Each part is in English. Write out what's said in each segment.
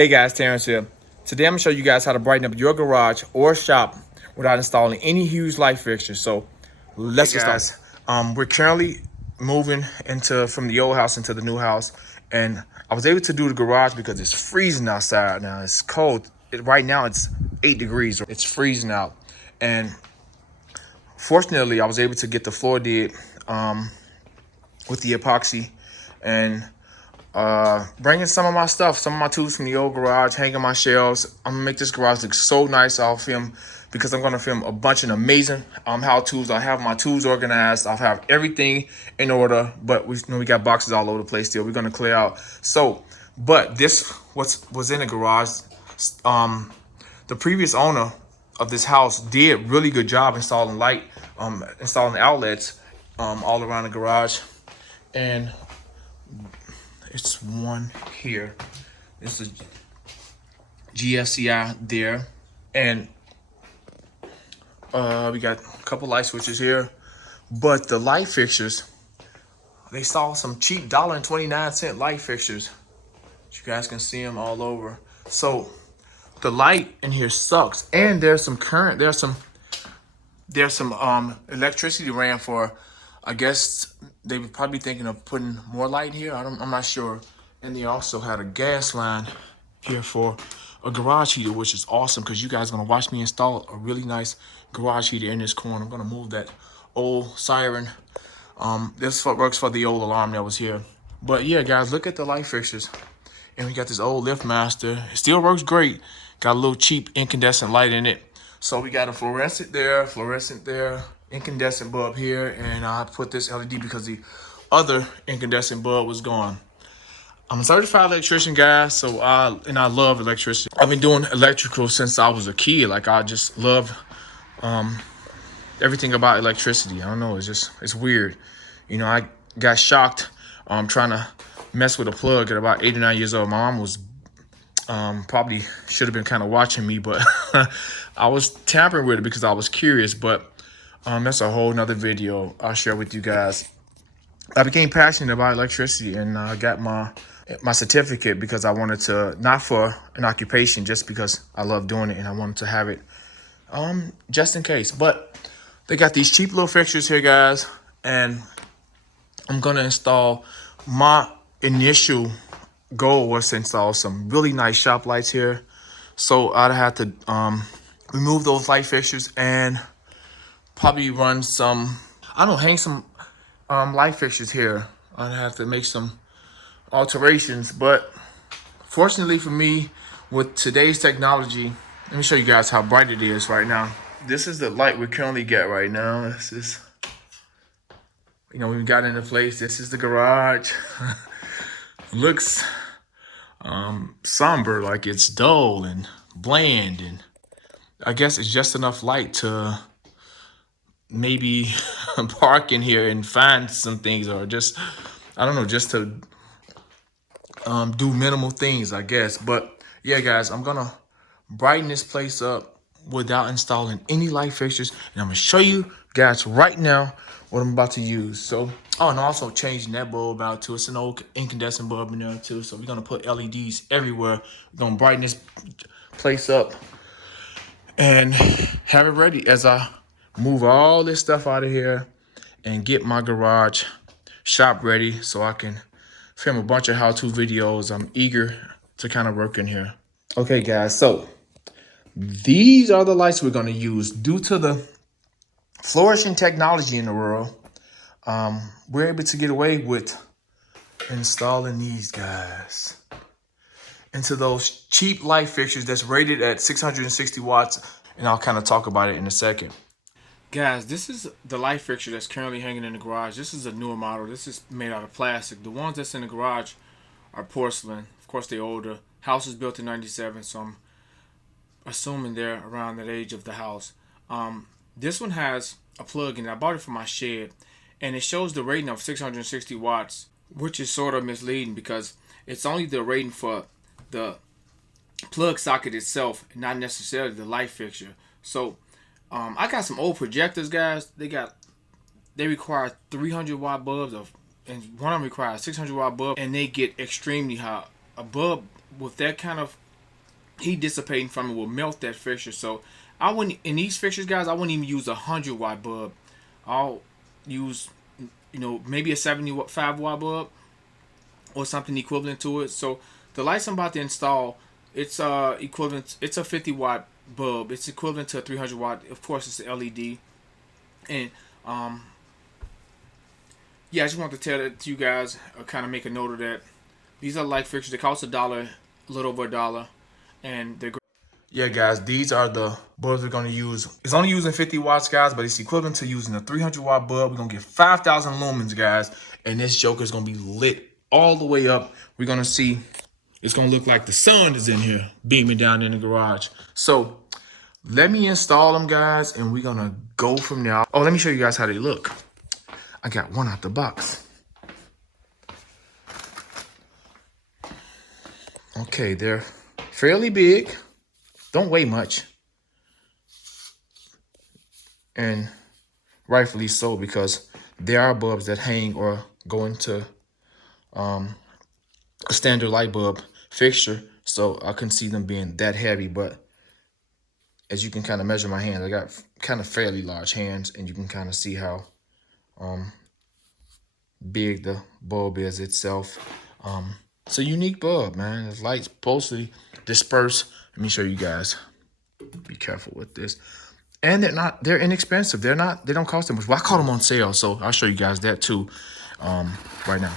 Hey guys, Terrence here. Today I'm going to show you guys how to brighten up your garage or shop without installing any huge light fixtures. So let's get started. We're currently moving from the old house into the new house, and I was able to do the garage because it's freezing outside now. It's cold. Right now it's 8 degrees. It's freezing out, and fortunately I was able to get the floor did with the epoxy and bringing some of my stuff, some of my tools from the old garage, hanging my shelves. I'm gonna make this garage look so nice. I'll film because I'm gonna film a bunch of amazing how-tos. I have my tools organized. I'll have everything in order, but we got boxes all over the place still. We're gonna clear out. So, but this was in the garage. The previous owner of this house did really good job installing installing outlets all around the garage, and it's one here. It's a GFCI there. And we got a couple light switches here. But the light fixtures, they saw some cheap $1.29 light fixtures. You guys can see them all over. So the light in here sucks. And there's some current, there's some electricity ran for, I guess they were probably thinking of putting more light here. I'm not sure. And they also had a gas line here for a garage heater, which is awesome because you guys are gonna watch me install a really nice garage heater in this corner. I'm gonna move that old siren. This works for the old alarm that was here. But yeah, guys, look at the light fixtures. And we got this old LiftMaster. It still works great. Got a little cheap incandescent light in it. So we got a fluorescent there, incandescent bulb here, and I put this LED because the other incandescent bulb was gone. I'm a certified electrician, guys, so I love electricity. I've been doing electrical since I was a kid. Like, I just love everything about electricity. I don't know, it's weird. You know, I got shocked trying to mess with a plug at about 8 or 9 years old. My mom was probably should have been kind of watching me, but I was tampering with it because I was curious. But that's a whole nother video I'll share with you guys. I became passionate about electricity, and I got my certificate because I wanted to, not for an occupation, just because I love doing it and I wanted to have it just in case. But they got these cheap little fixtures here, guys, and I'm gonna install. My initial goal was to install some really nice shop lights here, so I'd have to remove those light fixtures and probably run hang some light fixtures here. I'd have to make some alterations, but fortunately for me, with today's technology, let me show you guys how bright it is right now. This is the light we currently get right now. This is, we got into place. This is the garage. Looks somber, like it's dull and bland, and I guess it's just enough light to maybe park in here and find some things, or just, I don't know, just to do minimal things, I guess. But yeah, guys, I'm gonna brighten this place up without installing any light fixtures, and I'm gonna show you guys right now what I'm about to use. So, oh, and also changing that bulb out too. It's an old incandescent bulb in there too. So we're gonna put LEDs everywhere. We're gonna brighten this place up and have it ready as I move all this stuff out of here and get my garage shop ready so I can film a bunch of how-to videos. I'm eager to kind of work in here. Okay, guys, so these are the lights we're gonna use. Due to the flourishing technology in the world, we're able to get away with installing these guys into those cheap light fixtures that's rated at 660 watts, and I'll kind of talk about it in a second. Guys, this is the light fixture that's currently hanging in the garage. This is a newer model. This is made out of plastic. The ones that's in the garage are porcelain. Of course, they're older. House was built in 97, so I'm assuming they're around that age of the house. This one has a plug in. I bought it from my shed, and it shows the rating of 660 watts, which is sort of misleading because it's only the rating for the plug socket itself, not necessarily the light fixture. So I got some old projectors, guys. They require 300 watt bulbs, and one of them requires 600 watt bulb, and they get extremely hot. A bulb with that kind of heat dissipating from it will melt that fixture. So I wouldn't, in these fixtures, guys, I wouldn't even use a 100 watt bulb. I'll use, maybe a 75 watt bulb or something equivalent to it. So the lights I'm about to install, it's equivalent. It's a 50 watt bulb. It's equivalent to a 300 watt. Of course, it's an LED. And yeah, I just want to tell that to you guys, kind of make a note of that. These are light fixtures. They cost $1, a little over $1, and they're great. Yeah, guys, these are the bulbs we're going to use. It's only using 50 watts, guys, but it's equivalent to using a 300 watt bulb. We're going to get 5,000 lumens, guys, and this joker is going to be lit all the way up. We're going to see, it's going to look like the sun is in here beaming down in the garage. So let me install them, guys, and we're going to go from there. Oh, let me show you guys how they look. I got one out the box. Okay, they're fairly big. Don't weigh much. And rightfully so, because there are bulbs that hang or go into a standard light bulb fixture. So I couldn't see them being that heavy, but as you can kind of measure my hands, I got kind of fairly large hands, and you can kind of see how big the bulb is itself. It's a unique bulb, man. The light's mostly dispersed. Let me show you guys. Be careful with this. And they're inexpensive. They don't cost that much. Well, I caught them on sale, so I'll show you guys that too right now.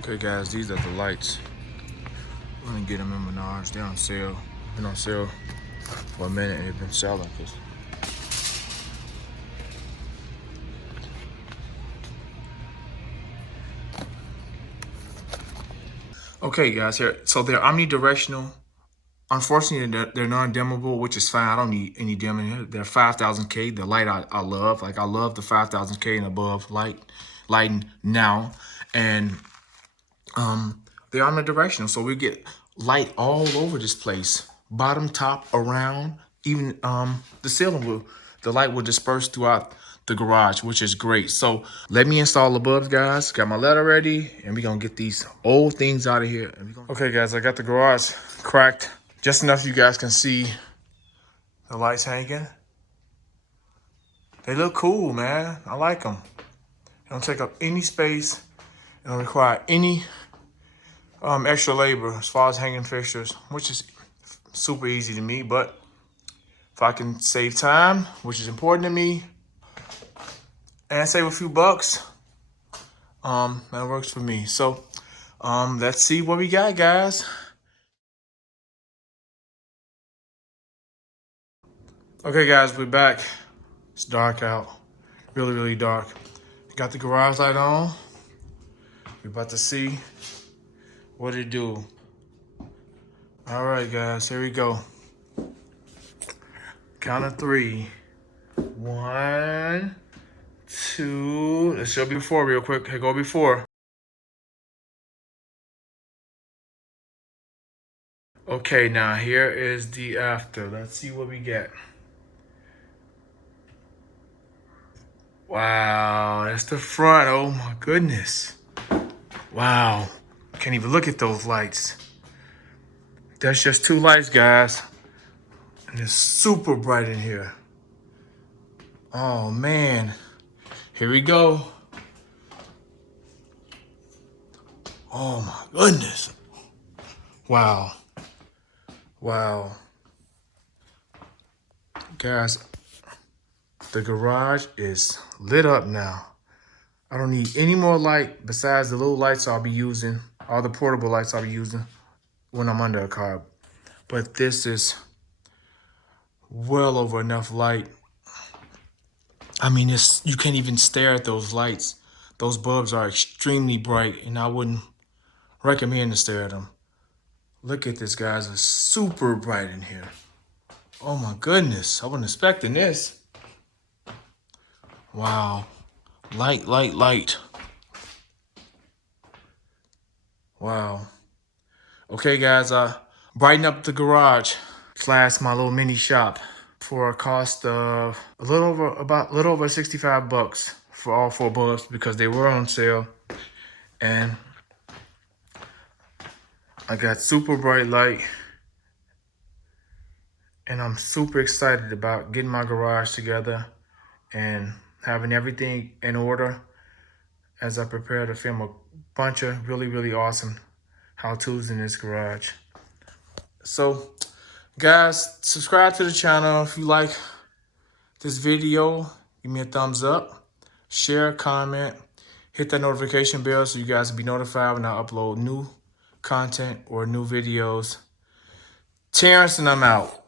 Okay, guys, these are the lights. I'm gonna get them in Menards. They're on sale. Been on sale for a minute, and they've been selling. Okay, guys, here. So they're omnidirectional. Unfortunately, they're non-dimmable, which is fine. I don't need any dimming here. They're 5,000K. The light I love. Like, I love the 5,000K and above lighting now. And they're omnidirectional. So we get light all over this place. Bottom, top, around, even the ceiling the light will disperse throughout the garage, which is great. So let me install the bulbs, guys. Got my ladder ready, and we're gonna get these old things out of here. Okay, guys, I got the garage cracked just enough you guys can see the lights hanging. They look cool, man. I like them. They don't take up any space. They don't require any extra labor as far as hanging fixtures, which is super easy to me. But if I can save time, which is important to me, and save a few bucks, that works for me. So let's see what we got, guys. Okay, guys, we're back. It's dark out, really, really dark. Got the garage light on. We're about to see what it do. All right, guys, here we go. Count of 3. 1, 2. Let's show before real quick. Here go before. Okay, now here is the after. Let's see what we get. Wow, that's the front. Oh my goodness. Wow. Can't even look at those lights. That's just 2 lights, guys. And it's super bright in here. Oh man. Here we go. Oh my goodness. Wow. Wow. Guys, the garage is lit up now. I don't need any more light besides the little lights I'll be using, all the portable lights I'll be using when I'm under a car. But this is well over enough light. I mean, you can't even stare at those lights. Those bulbs are extremely bright, and I wouldn't recommend to stare at them. Look at this, guys. It's super bright in here. Oh my goodness. I wasn't expecting this. Wow. Light, light, light. Wow. Okay, guys, brighten up the garage / my little mini shop for a cost of a little over 65 bucks for all 4 bulbs because they were on sale. And I got super bright light, and I'm super excited about getting my garage together and having everything in order as I prepare to film a bunch of really awesome how-tos in this garage. So guys, subscribe to the channel if you like this video. Give me a thumbs up, share, comment, hit that notification bell so you guys can be notified when I upload new content or new videos. Terrence, and I'm out.